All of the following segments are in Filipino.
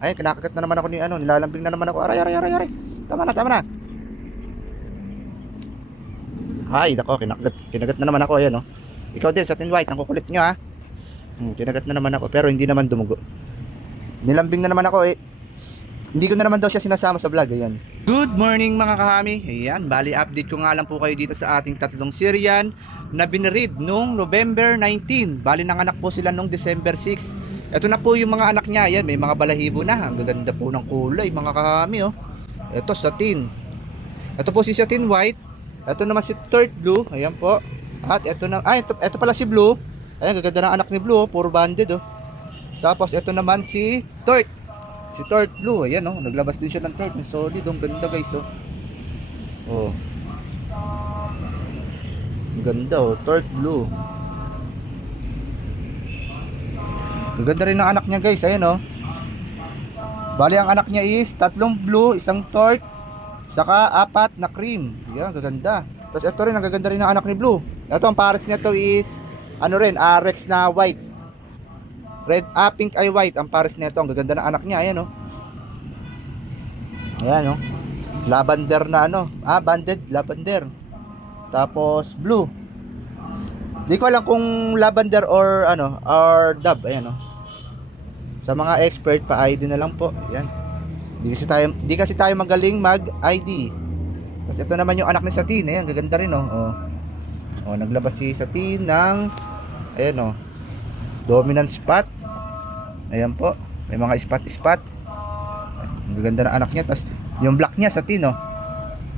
Ay, kinakagat na naman ako ni ano, nilalambing na naman ako. Aray, aray, aray, aray. Tama na, tama na. Ay, nako, kinagat na naman ako, ayan, oh. Ikaw din, satin white, ang kukulit nyo, ha. Kinagat na naman ako, pero hindi naman dumugo. Nilambing na naman ako, eh. Hindi ko na naman daw siya sinasama sa vlog, ayan. Good morning mga kahami. Ayan, bali update ko nga lang po kayo dito sa ating tatlong Syrian na binreed nung November 19. Bali nanganak po sila nung December 6. Ito na po yung mga anak niya. Ayan, may mga balahibo na. Ang gaganda po ng kulay mga kahami, oh. Ito satin. Ito po si satin white. Ito naman si third blue. Ayan po. At ito na, ito pala si blue. Ayan, gaganda ng anak ni blue, oh. Puro banded, oh. Tapos ito naman si third. Si Tort Blue, ayan, oh, naglabas din siya ng Tort, solid, ang ganda guys, oh. Oh. Ang ganda, oh, Tort Blue. Ang ganda rin ng anak niya guys, ayan, oh. Bali ang anak niya is 3 blue, 1 Tort, saka 4 na cream. Ayan, gaganda. Tapos ito rin, ang gaganda rin ng anak ni Blue. Ito, ang pares niya to is, ano rin, Rex na white. Red, pink ay white ang pares nito. Ang gaganda ng anak niya, ayan, oh. Ayan, oh. Lavender na ano, banded lavender. Tapos blue. Di ko alam kung lavender or ano, or dove, ayan, oh. Sa mga expert pa ID na lang po. Ayan. Di kasi tayo magaling mag-ID. Tapos ito naman yung anak ni Satin, ayan, gaganda rin, oh. Oh, naglabas si Satin ng ayan, oh, dominant spot. Ayan po, may mga spot. Ang gaganda ng anak niya. Tapos yung black niya satin, oh.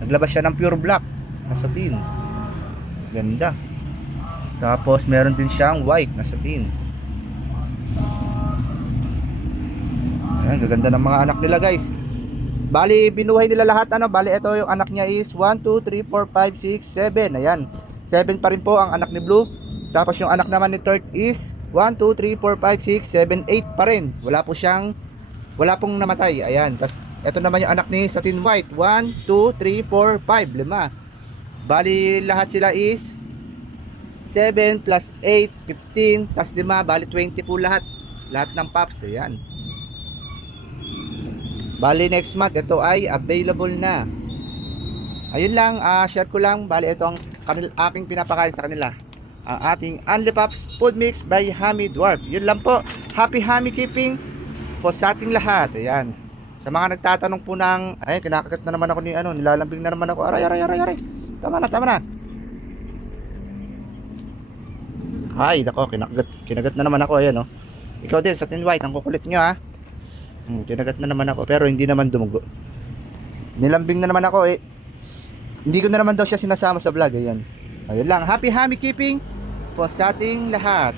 Naglabas siya ng pure black na satin. Ganda. Tapos meron din siyang white na satin. Ayan, gaganda ng mga anak nila guys. Bali binuhay nila lahat, ano. Bali ito yung anak niya is 1, 2, 3, 4, 5, 6, 7. Ayan, 7 pa rin po ang anak ni Blue. Tapos yung anak naman ni Tort is 1, 2, 3, 4, 5, 6, 7, 8 pa rin. Wala pong namatay. Ayan. Tapos ito naman yung anak ni Satin White. 1, 2, 3, 4, 5, 5. Bali lahat sila is 7 plus 8, 15, tas 5, bali 20 po lahat. Lahat ng pups. Ayan. Bali next month ito ay available na. Ayun lang, share ko lang. Bali ito ang aking pinapakain sa kanila. Ang ating Only Pups Food Mix by Hammy Dwarf. Yun lang po. Happy Hammy Keeping po sa ating lahat. Ayan. Sa mga nagtatanong po ng, ay, kinakagat na naman ako ni ano, nilalambing na naman ako. Aray, aray, aray, aray. Tama na, tama na. Ay, nako, kinagat na naman ako. Ayan, oh. Ikaw din, satin white, ang kukulit nyo, ha. Kinagat na naman ako, pero hindi naman dumugo. Nilambing na naman ako, eh. Hindi ko na naman daw siya sinasama sa vlog. Ayan. Ayun lang. Happy Hammy Keeping po sa ating lahat.